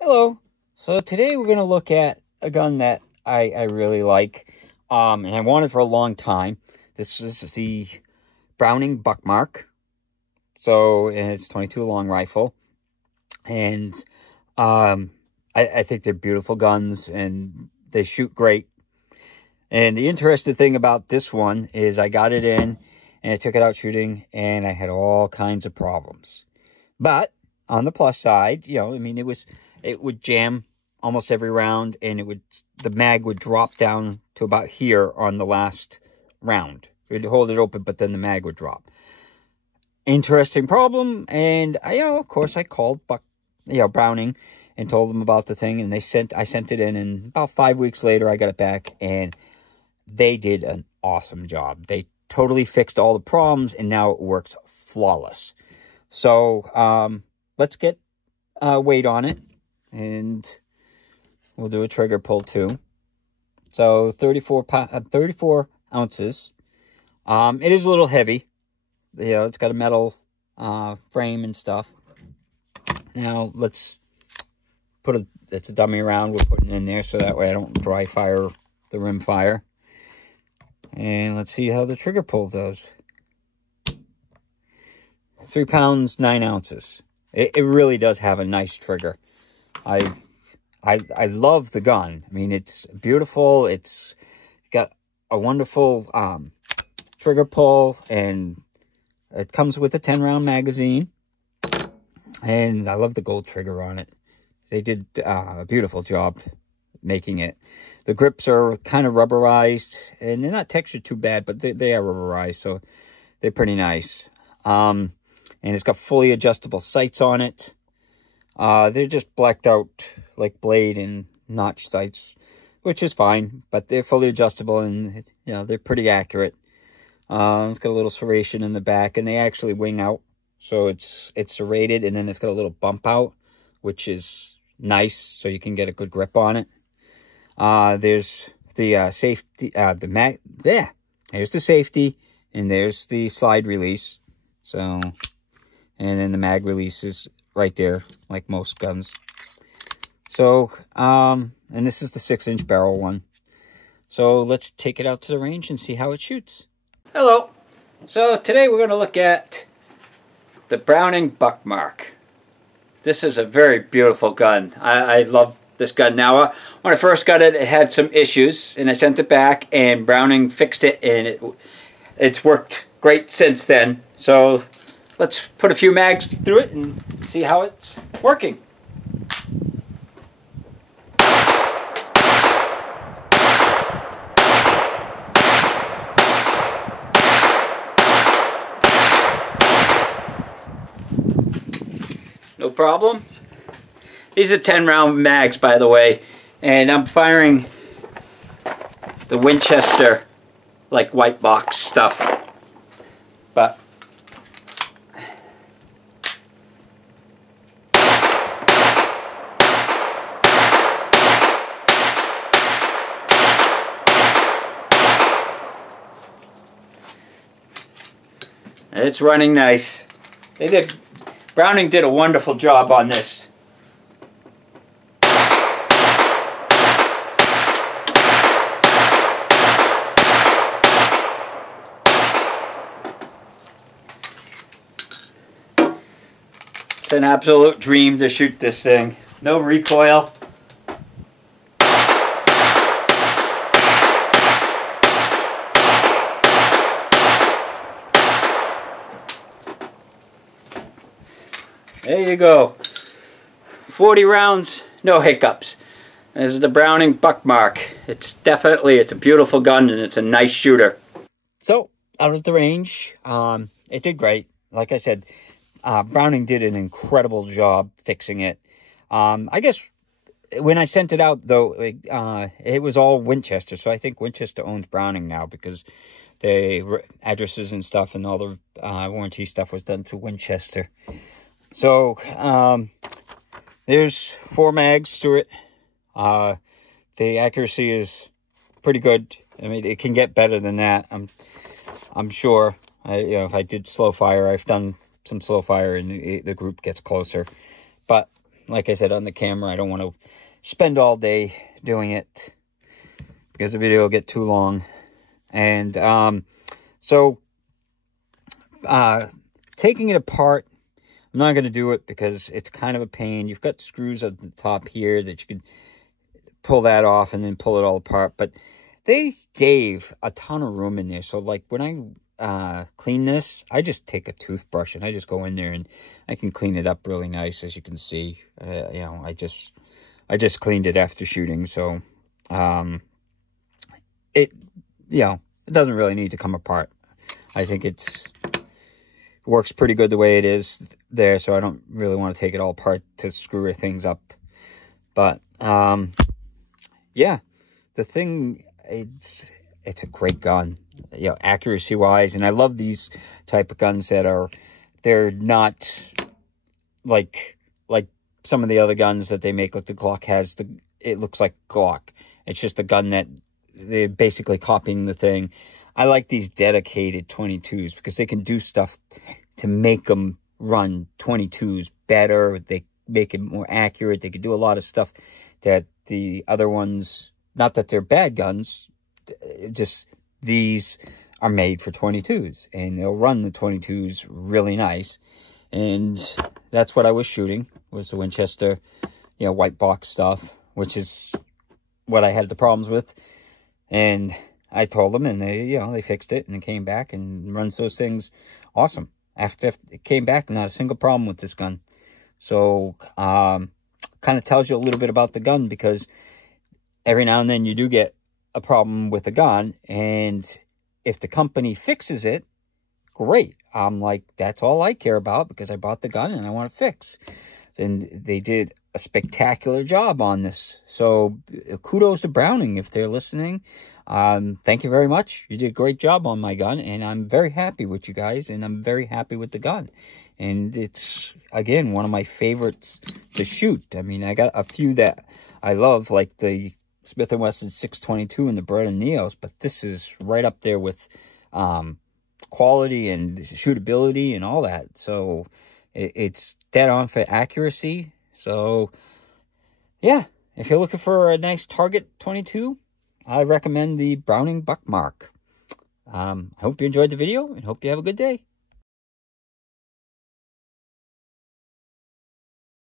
Hello. So today we're going to look at a gun that I really like, and I wanted for a long time. This is the Browning Buckmark. So it's 22 long rifle, and I think they're beautiful guns, and they shoot great. And the interesting thing about this one is I got it in, and I took it out shooting, and I had all kinds of problems. But on the plus side, I mean, it would jam almost every round, and the mag would drop down to about here on the last round. We'd hold it open, but then the mag would drop. Interesting problem, and of course, I called Browning and told them about the thing, and I sent it in, and about 5 weeks later, I got it back, and they did an awesome job. They totally fixed all the problems, and now it works flawless. So, let's get weight on it, and we'll do a trigger pull too. So 34 ounces. It is a little heavy. It's got a metal frame and stuff. Now let's it's a dummy round we're putting in there, so that way I don't dry fire the rim fire. And let's see how the trigger pull does. 3 pounds, 9 ounces. It really does have a nice trigger. I love the gun. I mean, it's beautiful. It's got a wonderful trigger pull, and it comes with a 10-round magazine. And I love the gold trigger on it. They did a beautiful job making it. The grips are kind of rubberized, and they're not textured too bad, but they are rubberized, so they're pretty nice. And it's got fully adjustable sights on it. They're just blacked out like blade and notch sights, which is fine, but they're fully adjustable, and they're pretty accurate. It's got a little serration in the back, and they actually wing out, so it's serrated, and then it's got a little bump out, which is nice, so you can get a good grip on it. There's the safety, there's the safety, and there's the slide release. So, and then the mag release is right there, like most guns. So, and this is the 6-inch barrel one. So let's take it out to the range and see how it shoots. Hello. So today we're going to look at the Browning Buckmark. This is a very beautiful gun. I love this gun. Now, when I first got it, it had some issues, and I sent it back, and Browning fixed it, and it's worked great since then. So let's put a few mags through it and see how it's working. No problem. These are 10-round mags, by the way, and I'm firing the Winchester like white box stuff, but it's running nice. Browning did a wonderful job on this. It's an absolute dream to shoot this thing. No recoil. There you go. 40 rounds, no hiccups. This is the Browning Buckmark. It's a beautiful gun, and it's a nice shooter. So, out at the range, it did great. Like I said, Browning did an incredible job fixing it. I guess when I sent it out, though, it was all Winchester. So I think Winchester owns Browning now, because the addresses and stuff and all the warranty stuff was done through Winchester. So, there's 4 mags to it. The accuracy is pretty good. I mean, it can get better than that. I'm sure. If I did slow fire, I've done some slow fire, and the group gets closer. But like I said on the camera, I don't want to spend all day doing it because the video will get too long. And so taking it apart, I'm not going to do it because it's kind of a pain. You've got screws at the top here that you can pull that off and then pull it all apart. But they gave a ton of room in there. So like when I clean this, I just take a toothbrush and I just go in there and I can clean it up really nice. As you can see, you know, I just cleaned it after shooting. So it, you know, it doesn't really need to come apart. I think it works pretty good the way it is there, so I don't really want to take it all apart to screw things up. But yeah, the thing, it's a great gun, you know, accuracy wise, and I love these type of guns that they're not like some of the other guns that they make. Like the Glock has it looks like Glock. It's just a gun that they're basically copying the thing. I like these dedicated 22s because they can do stuff to make them run 22s better. They make it more accurate. They can do a lot of stuff that the other ones, not that they're bad guns, just these are made for 22s. And they'll run the 22s really nice. And that's what I was shooting, was the Winchester, you know, white box stuff, which is what I had the problems with. And I told them, and they, you know, they fixed it, and it came back and runs those things awesome. After it came back, not a single problem with this gun. So, kind of tells you a little bit about the gun, because every now and then you do get a problem with the gun, and if the company fixes it, great. I'm like, that's all I care about, because I bought the gun and I want it fixed. And they did a spectacular job on this. So kudos to Browning if they're listening. Thank you very much. You did a great job on my gun, and I'm very happy with you guys, and I'm very happy with the gun. And it's, again, one of my favorites to shoot. I mean, I got a few that I love, like the Smith & Wesson 622 and the Beretta Neos, but this is right up there with quality and shootability and all that. So it's dead on for accuracy. So yeah, if you're looking for a nice target 22, I recommend the Browning Buckmark. I hope you enjoyed the video and hope you have a good day.